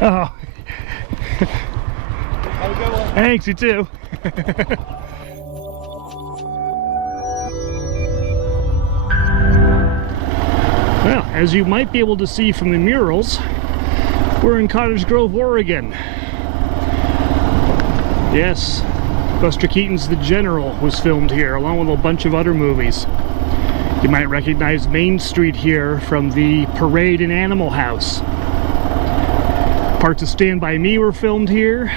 Oh. Have a good one. Thanks, you too. Well, as you might be able to see from the murals, we're in Cottage Grove, Oregon. Yes, Buster Keaton's The General was filmed here, along with a bunch of other movies. You might recognize Main Street here from the Parade and Animal House. Parts of Stand By Me were filmed here,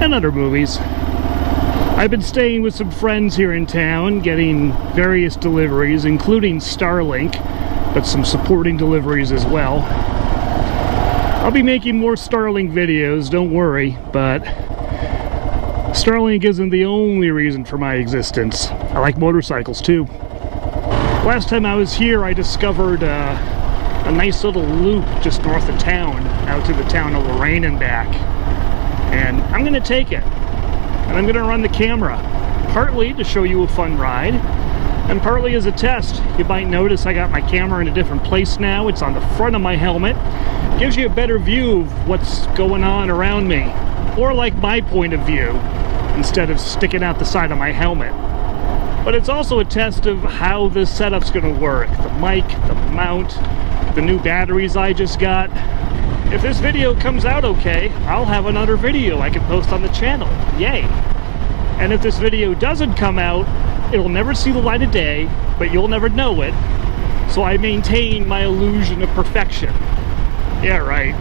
and other movies. I've been staying with some friends here in town, getting various deliveries, including Starlink, but some supporting deliveries as well. I'll be making more Starlink videos, don't worry, but Starlink isn't the only reason for my existence. I like motorcycles too. Last time I was here, I discovered a nice little loop just north of town, out to the town of Lorane and back. And I'm going to take it. And I'm going to run the camera, partly to show you a fun ride, and partly as a test. You might notice I got my camera in a different place now. It's on the front of my helmet. Gives you a better view of what's going on around me. Or like my point of view, instead of sticking out the side of my helmet. But it's also a test of how this setup's going to work. The mic, the mount, the new batteries I just got. If this video comes out okay, I'll have another video I can post on the channel. Yay! And if this video doesn't come out, it'll never see the light of day, but you'll never know it. So I maintain my illusion of perfection. Yeah, right.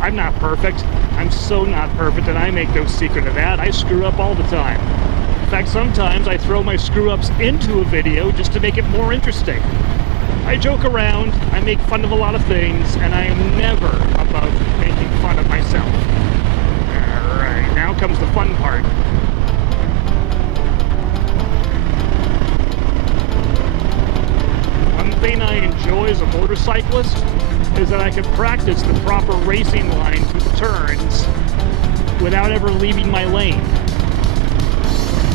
I'm not perfect. I'm so not perfect, and I make no secret of that. I screw up all the time. In fact, sometimes I throw my screw-ups into a video just to make it more interesting. I joke around, I make fun of a lot of things, and I am never above making fun of myself. Alright, now comes the fun part. One thing I enjoy as a motorcyclist is that I can practice the proper racing line through the turns without ever leaving my lane.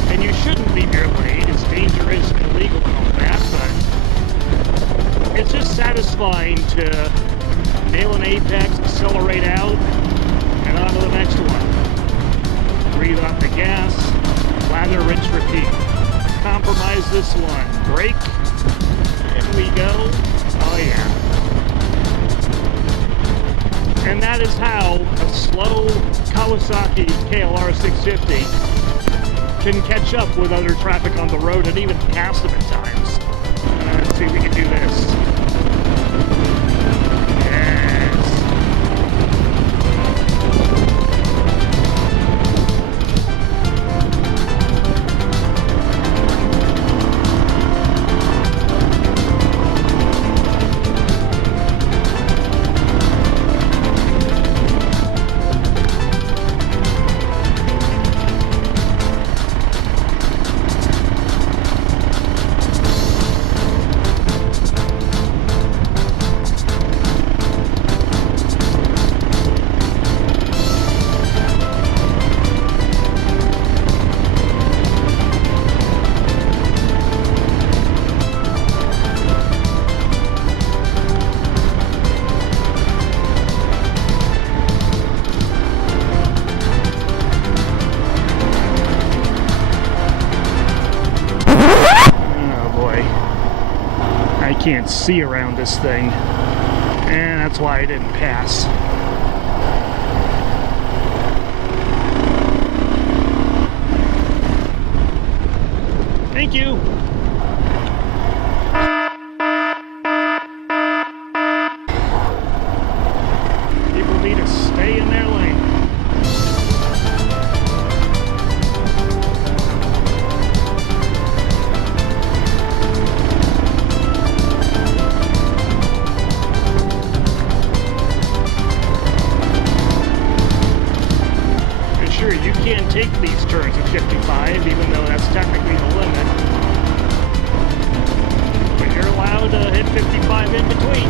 And you shouldn't leave your lane, it's dangerous and illegal and all that, but it's just satisfying to nail an apex, accelerate out, and on to the next one. Breathe off the gas, lather, rinse, repeat. Compromise this one. Brake. In we go. Oh yeah. And that is how a slow Kawasaki KLR650 can catch up with other traffic on the road and even pass them at times. Let's see if we can do this. Can't see around this thing, and that's why I didn't pass. Thank you. People need to stay in their lane. You can't take these turns at 55, even though that's technically the limit. But you're allowed to hit 55 in between.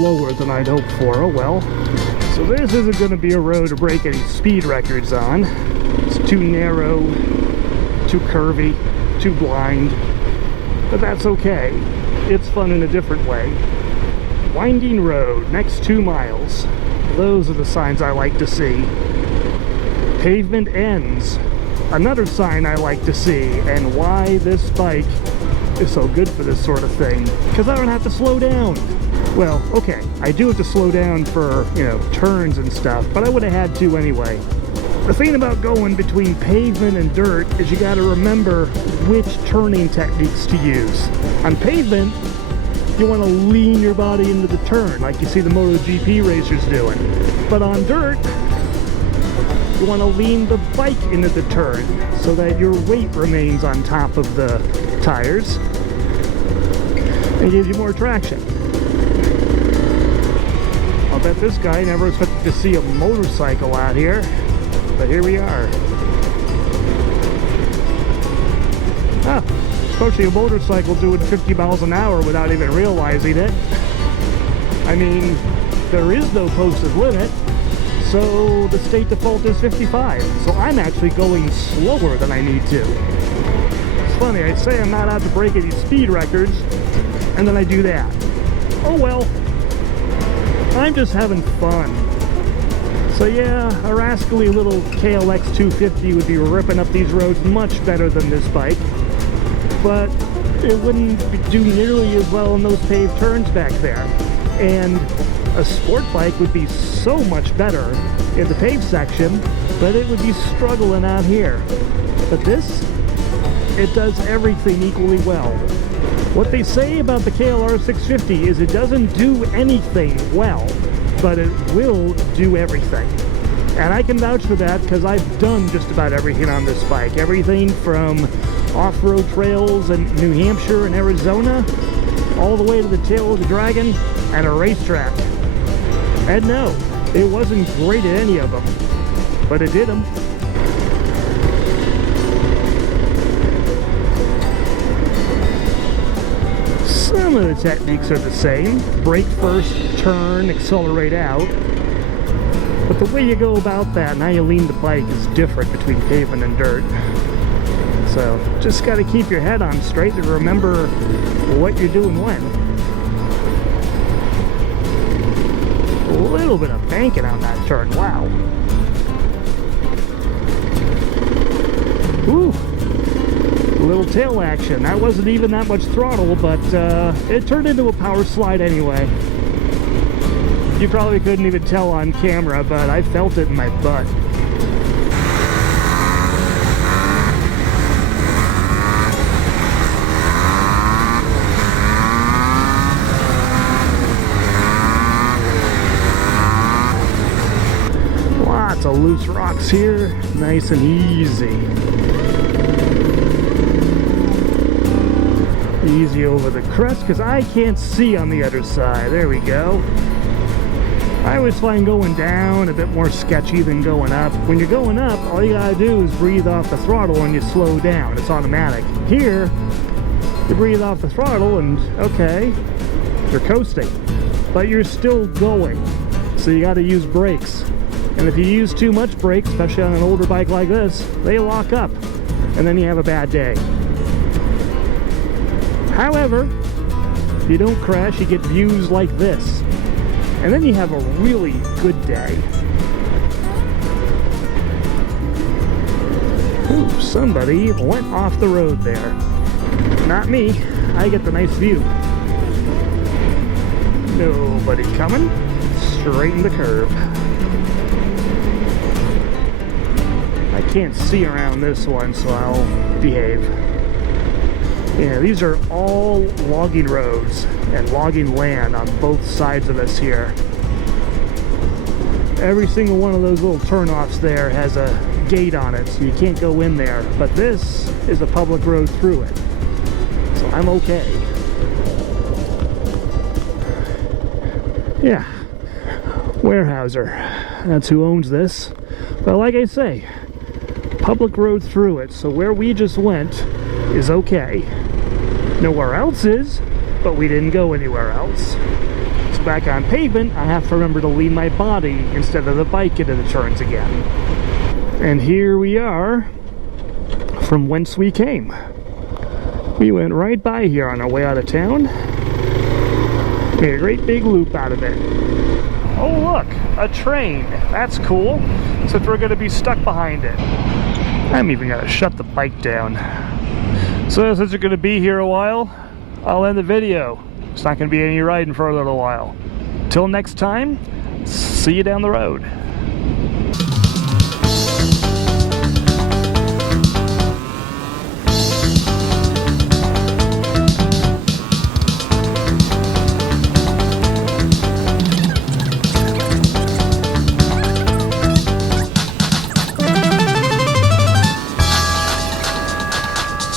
slower than I'd hoped for. Oh well. So this isn't going to be a road to break any speed records on. It's too narrow, too curvy, too blind. But that's okay. It's fun in a different way. Winding road, next 2 miles. Those are the signs I like to see. Pavement ends. Another sign I like to see, and why this bike is so good for this sort of thing. Because I don't have to slow down. Well, okay, I do have to slow down for, you know, turns and stuff, but I would have had to anyway. The thing about going between pavement and dirt is you got to remember which turning techniques to use. On pavement, you want to lean your body into the turn, like you see the MotoGP racers doing. But on dirt, you want to lean the bike into the turn so that your weight remains on top of the tires and gives you more traction. I'll bet this guy never expected to see a motorcycle out here, but here we are. Ah, especially a motorcycle doing 50 miles an hour without even realizing it. I mean, there is no posted limit, so the state default is 55. So I'm actually going slower than I need to. It's funny, I say I'm not out to break any speed records, and then I do that. Oh well. I'm just having fun. So yeah, a rascally little KLX650 would be ripping up these roads much better than this bike, but it wouldn't do nearly as well in those paved turns back there. And a sport bike would be so much better in the paved section, but it would be struggling out here. But this, it does everything equally well. What they say about the KLR650 is it doesn't do anything well, but it will do everything. And I can vouch for that because I've done just about everything on this bike. Everything from off-road trails in New Hampshire and Arizona, all the way to the tail of the dragon and a racetrack. And no, it wasn't great at any of them, but it did them. Some of the techniques are the same. Brake first, turn, accelerate out. But the way you go about that and how you lean the bike is different between pavement and dirt. So just got to keep your head on straight and remember what you're doing when. A little bit of banking on that turn, wow. Ooh. A little tail action. That wasn't even that much throttle, but it turned into a power slide anyway. You probably couldn't even tell on camera, but I felt it in my butt. Lots of loose rocks here, nice and easy. Easy over the crest because I can't see on the other side. There we go. I always find going down a bit more sketchy than going up. When you're going up, all you gotta do is breathe off the throttle and you slow down. It's automatic. Here, you breathe off the throttle and okay, you're coasting, but you're still going. So you gotta use brakes. And if you use too much brakes, especially on an older bike like this, they lock up and then you have a bad day. However, if you don't crash, you get views like this. And then you have a really good day. Ooh, somebody went off the road there. Not me. I get the nice view. Nobody coming. Straighten the curve. I can't see around this one, so I'll behave. Yeah, these are all logging roads and logging land on both sides of us here. Every single one of those little turnoffs there has a gate on it, so you can't go in there. But this is a public road through it, so I'm okay. Yeah, Weyerhaeuser, that's who owns this. But like I say, public road through it, so where we just went is okay. Nowhere else is, but we didn't go anywhere else. back on pavement, I have to remember to lean my body instead of the bike into the turns again. And here we are from whence we came. We went right by here on our way out of town. Made a great big loop out of it. Oh look, a train. That's cool. Except we're going to be stuck behind it. I'm even going to shut the bike down. So since we're going to be here a while, I'll end the video. It's not going to be any riding for a little while. Till next time, see you down the road.